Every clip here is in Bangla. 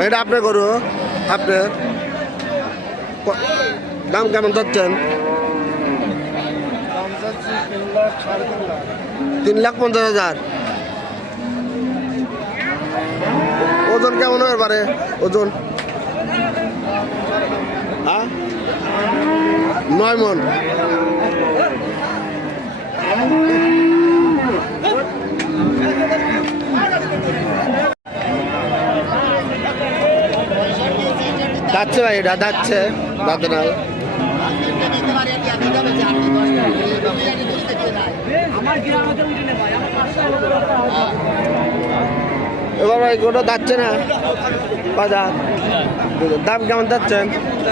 এটা আপনি করো আপনার দাম কেমন চাচ্ছেন? 3,50,000। ওজন কেমন হতে পারে? ওজন 9 মন। যাচ্ছে ভাই, এটা যাচ্ছে দাঁতে নাই। এবার ভাই গোটা যাচ্ছে না বাজার, দাম কেমন যাচ্ছেন?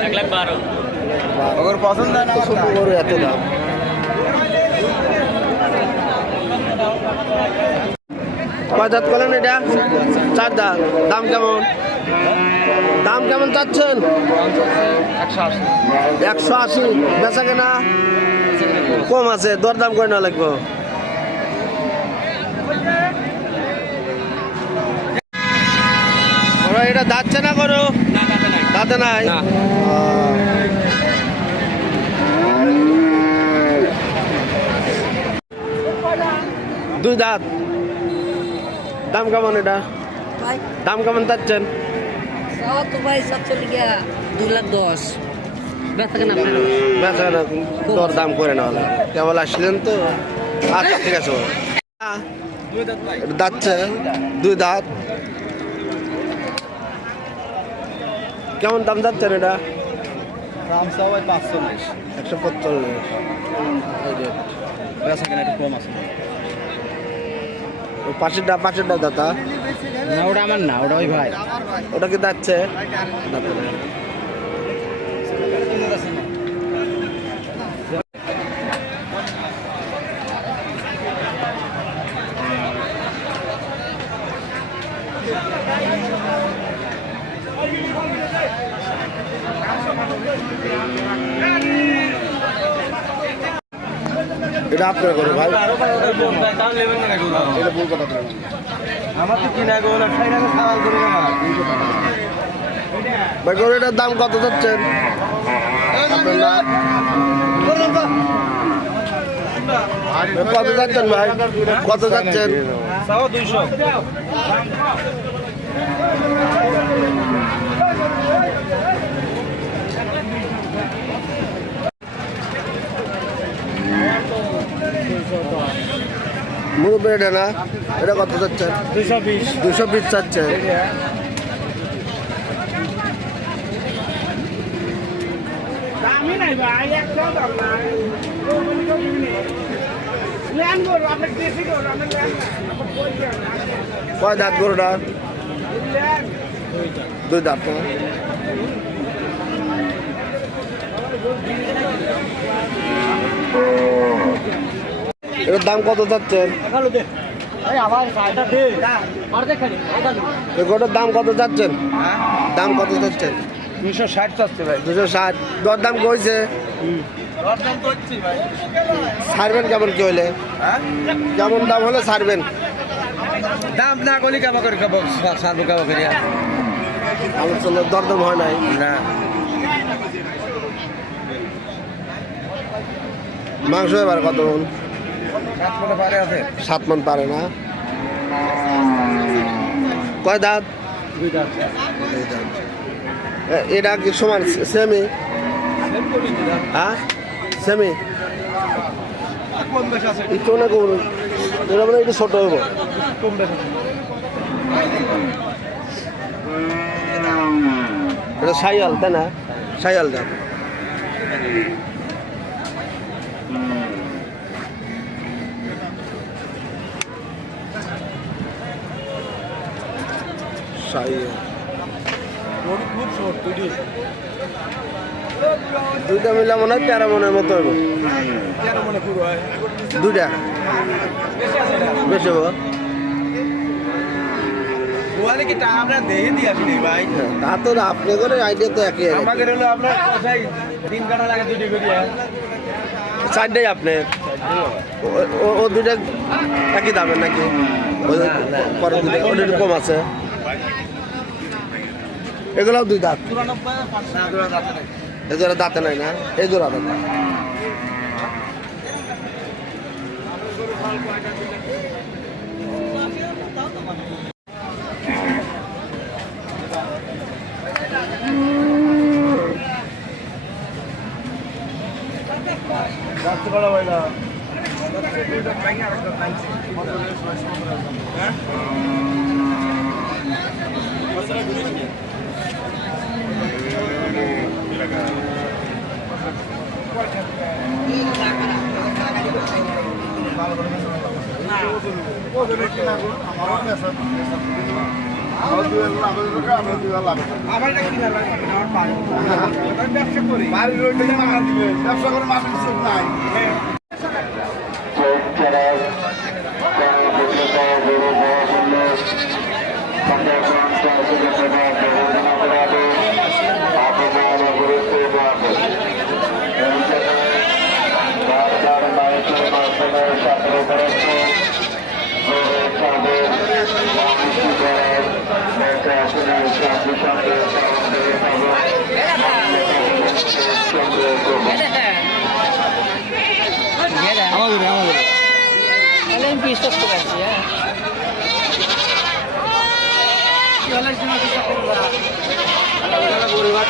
1,12,000 পছন্দ গরু এত দাম। কয় দাঁত করলেন এটা? 4 দাঁত। দাম কেমন? দাম কেমন চাচ্ছেন? 180। বেচা কেনা কম আছে, দরদাম করে না লাগবো। এটা যাচ্ছে না করো? দাঁতে নাই। 2 দাঁত। দাম কেমন এটা? দাম কেমন চাচ্ছেন? তো ভাই 2,10,000 বেচা কেনা দর দাম করে না হলে কেবল আসলেন তো। আচ্ছা ঠিক আছে। যাচ্ছে 2 দাঁত। কেমন দাম যাচ্ছেন এটা? 145। 145। বেচা কেনা একটু কম আছে। পাশেরটা দাতা না, ওটা আমার না, ওটা ওই ভাই। ওটা কি যাচ্ছে? এটা আপনার করে ভাই। এটা ভুল কথা বললাম। আমার তো কিনা গোল আর খাইনা খাওয়াল করে না। ভাই গরুটার দাম কত যাচ্ছেন? কত যাচ্ছেন ভাই? কত যাচ্ছেন? 200। মুরব্বী এটা না, এটা কত যাচ্ছেন? 220। 220 চাচ্ছেন। দামি নাই ভাই, 100 দাম নাই। ল্যান গরু আপনি দেশি গরু আপনি ল্যান না। কয় দাঁত গরুটা? ল্যান 2 দাঁত না? এটার দাম কত যাচ্ছেন? গরুটার দাম কত যাচ্ছেন? দাম কত যাচ্ছেন? 260 চাচ্ছে ভাই। 260। দরদাম কইছে? ছাড়বেন কেমন কি হইলে? কেমন দাম হলে ছাড়বেন? দাম না করলে কাবা করে খাবো, সারবো কাবা করে। আলোচনার দরদাম হয় নাই না, মাংস এবার কত মন? 7 মণ পারে আছে। 7 মন পারে না? কয় দাঁত? 2 দাঁত। এটা কি সমান সেমি? হ্যাঁ সেমি। কম বেশি আছে। একটু না কম, এটা মানে একটু ছোট হইব। কম বেশি। এটা সাইয়াল তাই না? সাইয়াল দাম। সাইয়াল খুব ছোট দুইটা মিলে মনে হয় 13 মনের মতো হইব। 13 মনে পুরো হয়। দুইটা বেশি হবো। গোয়ালে কি তা আমরা দেখে দিয়ে আসি ভাই। তা তো আপনি করে আইডিয়া তো একই। আমাদের হলো আপনার কথাই 3 কাটা লাগে দুটি করি। 4টাই আপনি ও দুইটা একই দামের নাকি? পরে দুটো ওটা একটু কম আছে। এগুলোও 2 দাঁত। না জোড়া যাচ্ছে না এ জোড়া দাঁতে নাই না, এই জোড়া দাঁত। আমার এটা কিনা লাগে আমার পারবো ব্যবসা করি ব্যবসা করে মাসে নাই Kalian bisa tuh guys ya. Jualan cuma bisa keluar. Kalau boleh buat